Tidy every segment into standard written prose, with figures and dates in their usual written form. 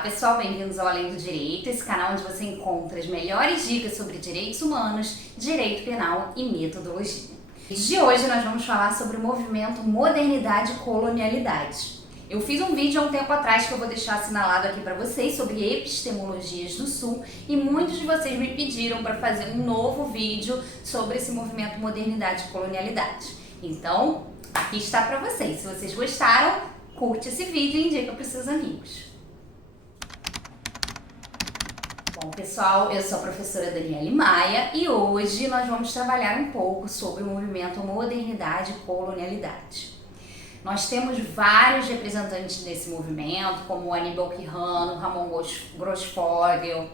Olá pessoal, bem-vindos ao Além do Direito, esse canal onde você encontra as melhores dicas sobre direitos humanos, direito penal e metodologia. De hoje nós vamos falar sobre o movimento Modernidade e Colonialidade. Eu fiz um vídeo há um tempo atrás que eu vou deixar assinalado aqui para vocês sobre epistemologias do Sul e muitos de vocês me pediram para fazer um novo vídeo sobre esse movimento Modernidade e Colonialidade. Então, aqui está para vocês. Se vocês gostaram, curte esse vídeo e indica para os seus amigos. Bom, pessoal, eu sou a professora Daniele Maia e hoje nós vamos trabalhar um pouco sobre o movimento Modernidade e Colonialidade. Nós temos vários representantes desse movimento, como Aníbal Quijano, Ramon Grossfogel,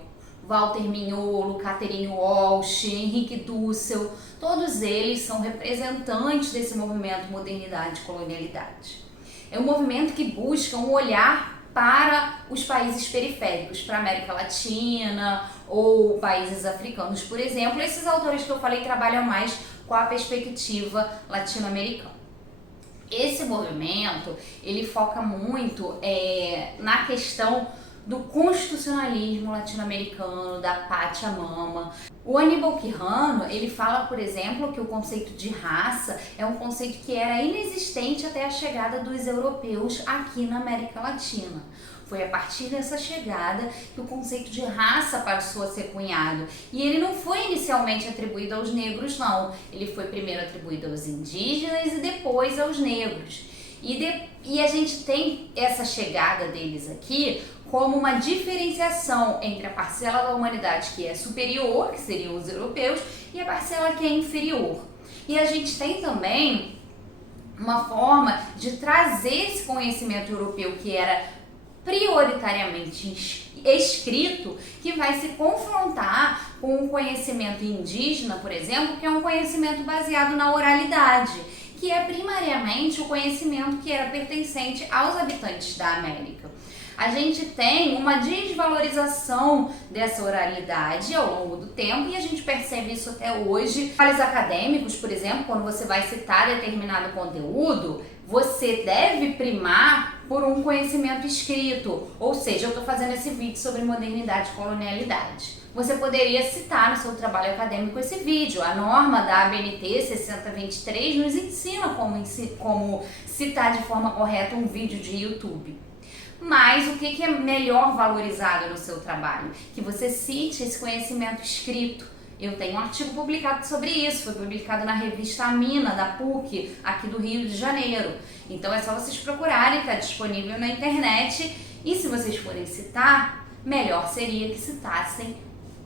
Walter Mignolo, Catherine Walsh, Henrique Dussel, todos eles são representantes desse movimento Modernidade e Colonialidade. É um movimento que busca um olhar para os países periféricos, para a América Latina ou países africanos, por exemplo. Esses autores que eu falei trabalham mais com a perspectiva latino-americana. Esse movimento, ele foca muito na questão do constitucionalismo latino-americano, da pátria mama. O Aníbal Quijano, ele fala, por exemplo, que o conceito de raça é um conceito que era inexistente até a chegada dos europeus aqui na América Latina. Foi a partir dessa chegada que o conceito de raça passou a ser cunhado. E ele não foi inicialmente atribuído aos negros, não. Ele foi primeiro atribuído aos indígenas e depois aos negros. E a gente tem essa chegada deles aqui como uma diferenciação entre a parcela da humanidade que é superior, que seriam os europeus, e a parcela que é inferior. E a gente tem também uma forma de trazer esse conhecimento europeu que era prioritariamente escrito, que vai se confrontar com o conhecimento indígena, por exemplo, que é um conhecimento baseado na oralidade, que é primariamente o conhecimento que era pertencente aos habitantes da América. A gente tem uma desvalorização dessa oralidade ao longo do tempo e a gente percebe isso até hoje. Trabalhos acadêmicos, por exemplo, quando você vai citar determinado conteúdo, você deve primar por um conhecimento escrito. Ou seja, eu estou fazendo esse vídeo sobre modernidade e colonialidade. Você poderia citar no seu trabalho acadêmico esse vídeo. A norma da ABNT 6023 nos ensina como citar de forma correta um vídeo de YouTube. Mas o que é melhor valorizado no seu trabalho? Que você cite esse conhecimento escrito. Eu tenho um artigo publicado sobre isso, foi publicado na revista Amina, da PUC, aqui do Rio de Janeiro. Então é só vocês procurarem, está disponível na internet. E se vocês forem citar, melhor seria que citassem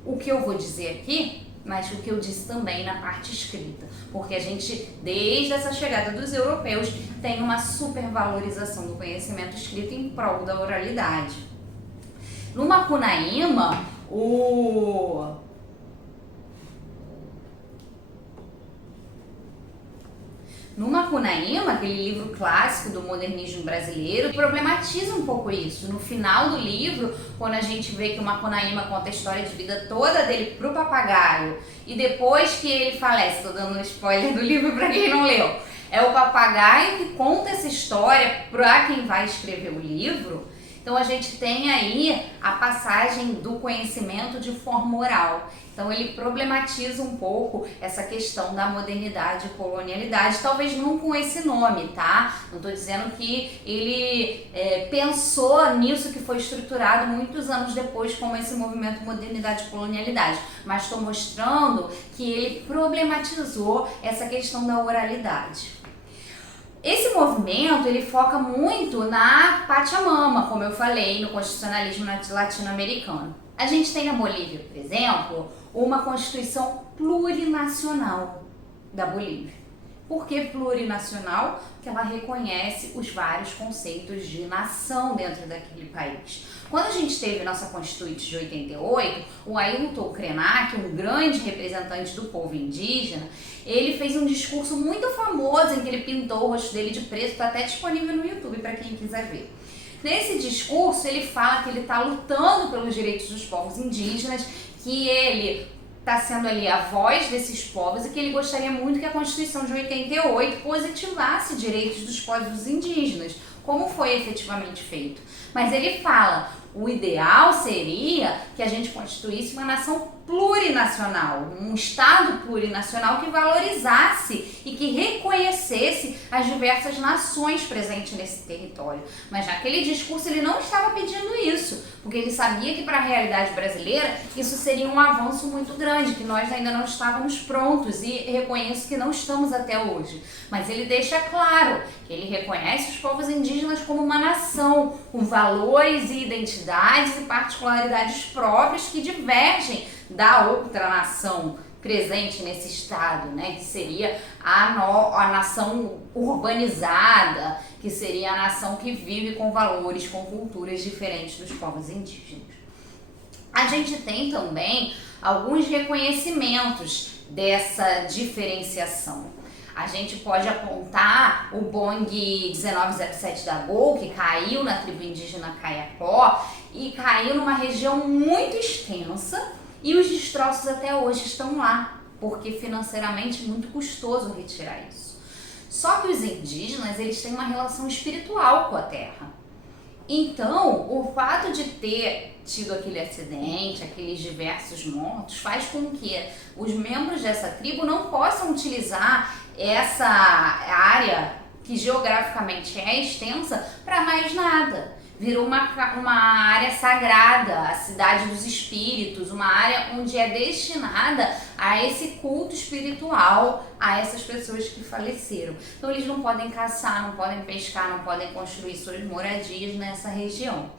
o que eu vou dizer aqui, mas o que eu disse também na parte escrita. Porque a gente, desde essa chegada dos europeus, tem uma supervalorização do conhecimento escrito em prol da oralidade. No Macunaíma, aquele livro clássico do modernismo brasileiro, problematiza um pouco isso. No final do livro, quando a gente vê que o Macunaíma conta a história de vida toda dele pro papagaio, e depois que ele falece, tô dando um spoiler do livro para quem não leu, é o papagaio que conta essa história para quem vai escrever o livro. Então a gente tem aí a passagem do conhecimento de forma oral. Então ele problematiza um pouco essa questão da modernidade e colonialidade, talvez não com esse nome, tá? Não estou dizendo que ele pensou nisso que foi estruturado muitos anos depois como esse movimento modernidade e colonialidade, mas estou mostrando que ele problematizou essa questão da oralidade. Esse movimento, ele foca muito na pátria mama, como eu falei, no constitucionalismo latino-americano. A gente tem na Bolívia, por exemplo, uma constituição plurinacional da Bolívia. Por que plurinacional? Porque ela reconhece os vários conceitos de nação dentro daquele país. Quando a gente teve nossa Constituinte de 88, o Ailton Krenak, um grande representante do povo indígena, ele fez um discurso muito famoso em que ele pintou o rosto dele de preto, está até disponível no YouTube para quem quiser ver. Nesse discurso ele fala que ele está lutando pelos direitos dos povos indígenas, que ele está sendo ali a voz desses povos e que ele gostaria muito que a Constituição de 88 positivasse direitos dos povos indígenas, como foi efetivamente feito. Mas ele fala, o ideal seria que a gente constituísse uma nação plurinacional, um Estado plurinacional que valorizasse e que reconhecesse as diversas nações presentes nesse território. Mas naquele discurso ele não estava pedindo isso, porque ele sabia que para a realidade brasileira isso seria um avanço muito grande, que nós ainda não estávamos prontos, e reconheço que não estamos até hoje. Mas ele deixa claro que ele reconhece os povos indígenas como uma nação, com valores e identidades e particularidades próprias que divergem da outra nação presente nesse estado, né? Que seria a nação urbanizada, que seria a nação que vive com valores, com culturas diferentes dos povos indígenas. A gente tem também alguns reconhecimentos dessa diferenciação. A gente pode apontar o Boeing 1907 da Gol, que caiu na tribo indígena Kayapó e caiu numa região muito extensa, e os destroços até hoje estão lá, porque financeiramente é muito custoso retirar isso. Só que os indígenas, eles têm uma relação espiritual com a terra. Então, o fato de ter tido aquele acidente, aqueles diversos mortos, faz com que os membros dessa tribo não possam utilizar essa área, que geograficamente é extensa, para mais nada. Virou uma área sagrada, a cidade dos espíritos, uma área onde é destinada a esse culto espiritual a essas pessoas que faleceram. Então eles não podem caçar, não podem pescar, não podem construir suas moradias nessa região.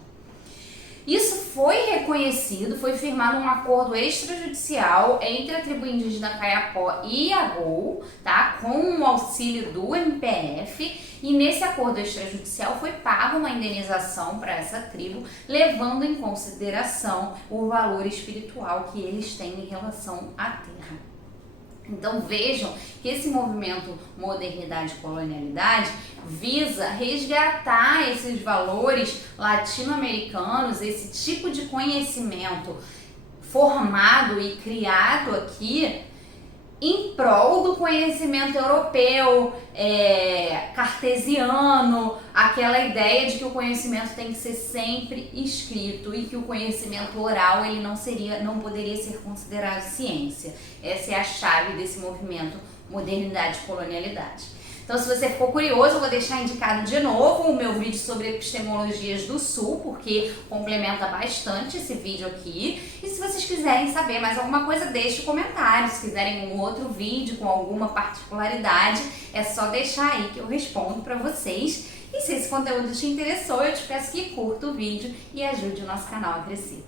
Isso foi reconhecido, foi firmado um acordo extrajudicial entre a tribo indígena Kayapó e a Gol, tá? Com o auxílio do MPF, e nesse acordo extrajudicial foi paga uma indenização para essa tribo, levando em consideração o valor espiritual que eles têm em relação à terra. Então vejam que esse movimento modernidade e colonialidade visa resgatar esses valores latino-americanos, esse tipo de conhecimento formado e criado aqui em prol do conhecimento europeu, cartesiano, aquela ideia de que o conhecimento tem que ser sempre escrito e que o conhecimento oral ele não poderia ser considerado ciência. Essa é a chave desse movimento modernidade e colonialidade. Então, se você ficou curioso, eu vou deixar indicado de novo o meu vídeo sobre epistemologias do Sul, porque complementa bastante esse vídeo aqui. E se vocês quiserem saber mais alguma coisa, deixe um comentário. Se quiserem um outro vídeo com alguma particularidade, é só deixar aí que eu respondo para vocês. E se esse conteúdo te interessou, eu te peço que curta o vídeo e ajude o nosso canal a crescer.